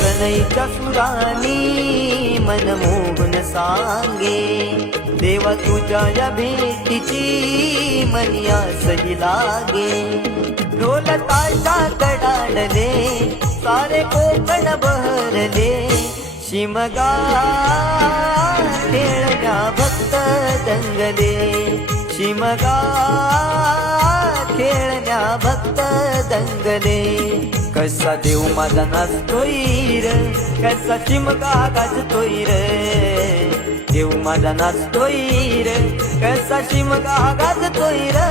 सनईच्या सुरानी मन मोहन सांगे, देवा तुझ्या या भेटीची मनी आसही लागे. ढोल ताशा कडाडले सारे कोकण बहरले, शिमगा खेळण्या भक्त दंगले, शिमगा खेळण्या भक्त दंगले. कसा देव माझा नाचतोय र, कसा शिमगा गाजतोय र, देव माझा नाचतोय र, कसा शिमगा गाजतोय र.